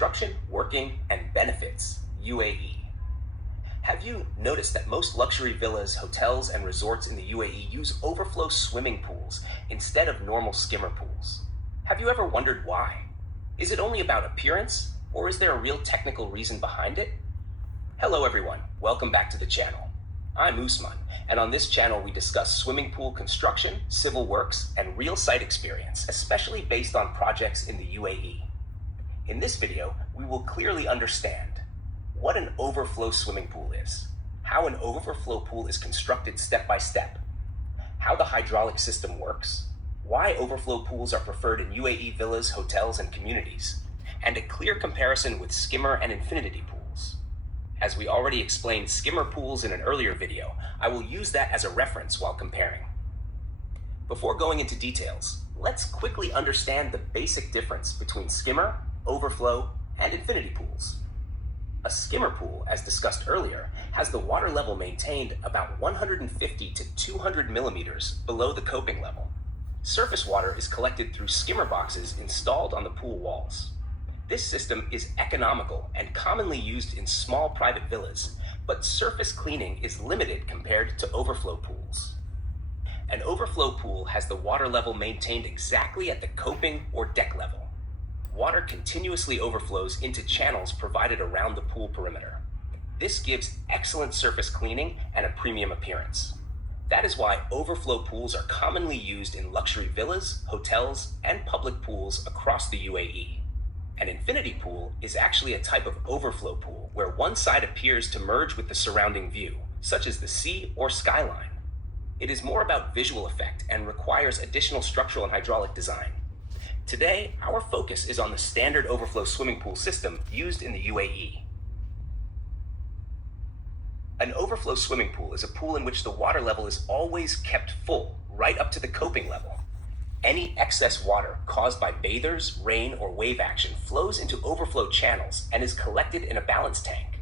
Construction, Working, and Benefits, UAE. Have you noticed that most luxury villas, hotels, and resorts in the UAE use overflow swimming pools instead of normal skimmer pools? Have you ever wondered why? Is it only about appearance, or is there a real technical reason behind it? Hello everyone, welcome back to the channel. I'm Usman, and on this channel we discuss swimming pool construction, civil works, and real site experience, especially based on projects in the UAE. In this video, we will clearly understand what an overflow swimming pool is, how an overflow pool is constructed step by step, how the hydraulic system works, why overflow pools are preferred in UAE villas, hotels, and communities, and a clear comparison with skimmer and infinity pools. As we already explained skimmer pools in an earlier video, I will use that as a reference while comparing. Before going into details, let's quickly understand the basic difference between skimmer, overflow, and infinity pools. A skimmer pool, as discussed earlier, has the water level maintained about 150 to 200 millimeters below the coping level. Surface water is collected through skimmer boxes installed on the pool walls. This system is economical and commonly used in small private villas, but surface cleaning is limited compared to overflow pools. An overflow pool has the water level maintained exactly at the coping or deck level. Water continuously overflows into channels provided around the pool perimeter. This gives excellent surface cleaning and a premium appearance. That is why overflow pools are commonly used in luxury villas, hotels, and public pools across the UAE. An infinity pool is actually a type of overflow pool where one side appears to merge with the surrounding view, such as the sea or skyline. It is more about visual effect and requires additional structural and hydraulic design. Today, our focus is on the standard overflow swimming pool system used in the UAE. An overflow swimming pool is a pool in which the water level is always kept full, right up to the coping level. Any excess water caused by bathers, rain, or wave action flows into overflow channels and is collected in a balance tank.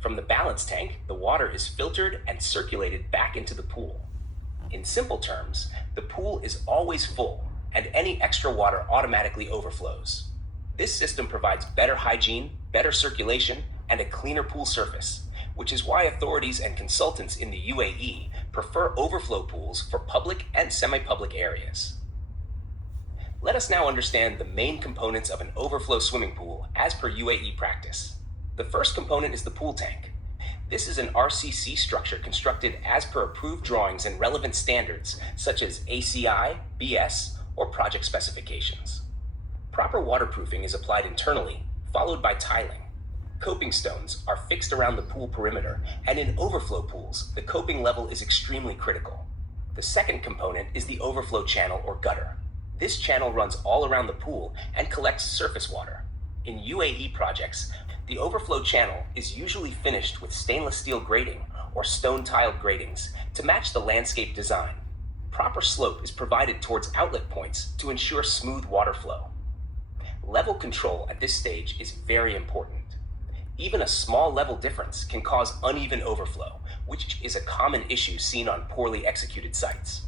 From the balance tank, the water is filtered and circulated back into the pool. In simple terms, the pool is always full, and any extra water automatically overflows. This system provides better hygiene, better circulation, and a cleaner pool surface, which is why authorities and consultants in the UAE prefer overflow pools for public and semi-public areas. Let us now understand the main components of an overflow swimming pool as per UAE practice. The first component is the pool tank. This is an RCC structure constructed as per approved drawings and relevant standards such as ACI, BS, or project specifications. Proper waterproofing is applied internally, followed by tiling. Coping stones are fixed around the pool perimeter, and in overflow pools, the coping level is extremely critical. The second component is the overflow channel or gutter. This channel runs all around the pool and collects surface water. In UAE projects, the overflow channel is usually finished with stainless steel grating or stone tiled gratings to match the landscape design. Proper slope is provided towards outlet points to ensure smooth water flow. Level control at this stage is very important. Even a small level difference can cause uneven overflow, which is a common issue seen on poorly executed sites.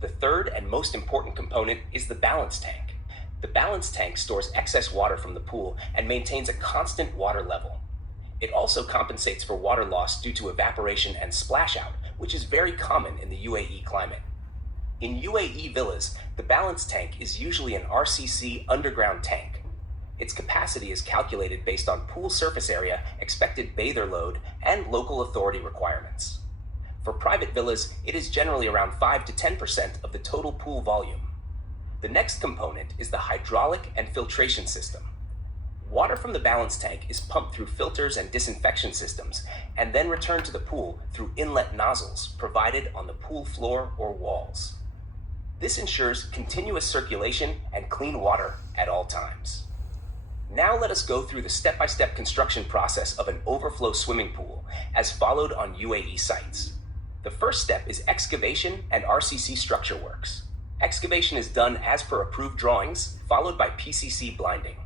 The third and most important component is the balance tank. The balance tank stores excess water from the pool and maintains a constant water level. It also compensates for water loss due to evaporation and splash out, which is very common in the UAE climate. In UAE villas, the balance tank is usually an RCC underground tank. Its capacity is calculated based on pool surface area, expected bather load, and local authority requirements. For private villas, it is generally around 5 to 10% of the total pool volume. The next component is the hydraulic and filtration system. Water from the balance tank is pumped through filters and disinfection systems and then returned to the pool through inlet nozzles provided on the pool floor or walls. This ensures continuous circulation and clean water at all times. Now let us go through the step-by-step construction process of an overflow swimming pool as followed on UAE sites. The first step is excavation and RCC structure works. Excavation is done as per approved drawings, followed by PCC blinding.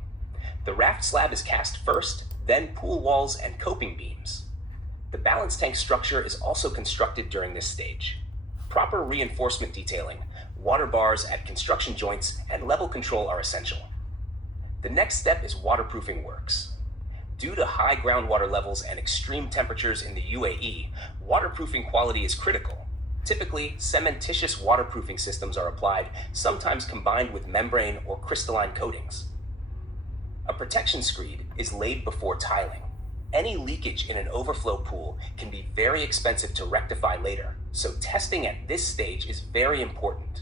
The raft slab is cast first, then pool walls and coping beams. The balance tank structure is also constructed during this stage. Proper reinforcement detailing, water bars at construction joints, and level control are essential. The next step is waterproofing works. Due to high groundwater levels and extreme temperatures in the UAE, waterproofing quality is critical. Typically, cementitious waterproofing systems are applied, sometimes combined with membrane or crystalline coatings. A protection screed is laid before tiling. Any leakage in an overflow pool can be very expensive to rectify later, so testing at this stage is very important.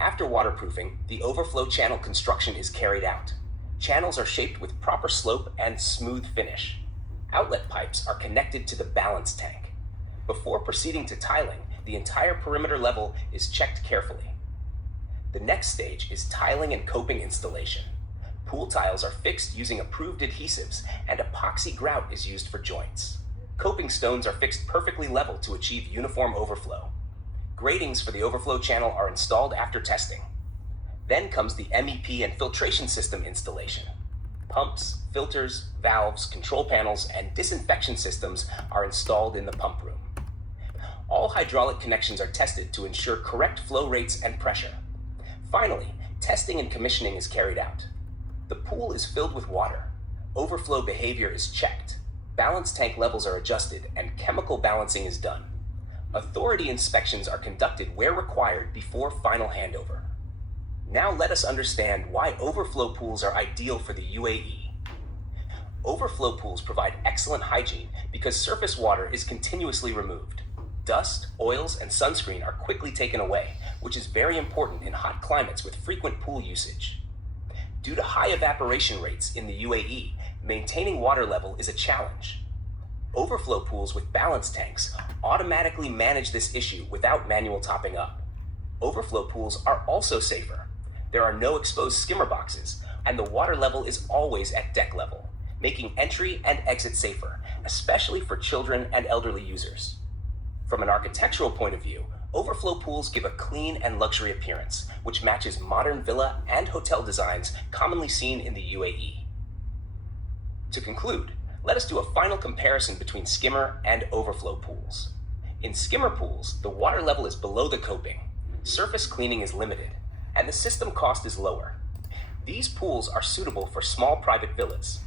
After waterproofing, the overflow channel construction is carried out. Channels are shaped with proper slope and smooth finish. Outlet pipes are connected to the balance tank. Before proceeding to tiling, the entire perimeter level is checked carefully. The next stage is tiling and coping installation. Pool tiles are fixed using approved adhesives, and epoxy grout is used for joints. Coping stones are fixed perfectly level to achieve uniform overflow. Gratings for the overflow channel are installed after testing. Then comes the MEP and filtration system installation. Pumps, filters, valves, control panels, and disinfection systems are installed in the pump room. All hydraulic connections are tested to ensure correct flow rates and pressure. Finally, testing and commissioning is carried out. The pool is filled with water. Overflow behavior is checked. Balance tank levels are adjusted, and chemical balancing is done. Authority inspections are conducted where required before final handover. Now let us understand why overflow pools are ideal for the UAE. Overflow pools provide excellent hygiene because surface water is continuously removed. Dust, oils, and sunscreen are quickly taken away, which is very important in hot climates with frequent pool usage. Due to high evaporation rates in the UAE, maintaining water level is a challenge. Overflow pools with balance tanks automatically manage this issue without manual topping up. Overflow pools are also safer. There are no exposed skimmer boxes, and the water level is always at deck level, making entry and exit safer, especially for children and elderly users. From an architectural point of view, overflow pools give a clean and luxury appearance, which matches modern villa and hotel designs commonly seen in the UAE. To conclude, let us do a final comparison between skimmer and overflow pools. In skimmer pools, the water level is below the coping, surface cleaning is limited, and the system cost is lower. These pools are suitable for small private villas.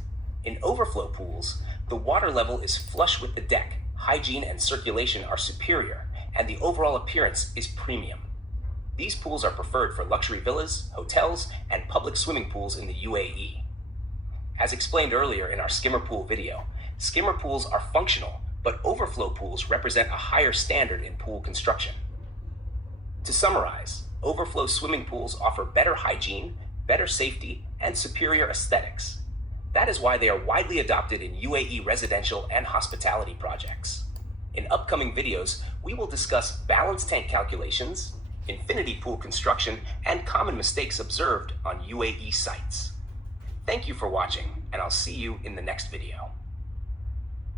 In overflow pools, the water level is flush with the deck, hygiene and circulation are superior, and the overall appearance is premium. These pools are preferred for luxury villas, hotels, and public swimming pools in the UAE. As explained earlier in our skimmer pool video, skimmer pools are functional, but overflow pools represent a higher standard in pool construction. To summarize, overflow swimming pools offer better hygiene, better safety, and superior aesthetics. That is why they are widely adopted in UAE residential and hospitality projects. In upcoming videos, we will discuss balance tank calculations, infinity pool construction, and common mistakes observed on UAE sites. Thank you for watching, and I'll see you in the next video.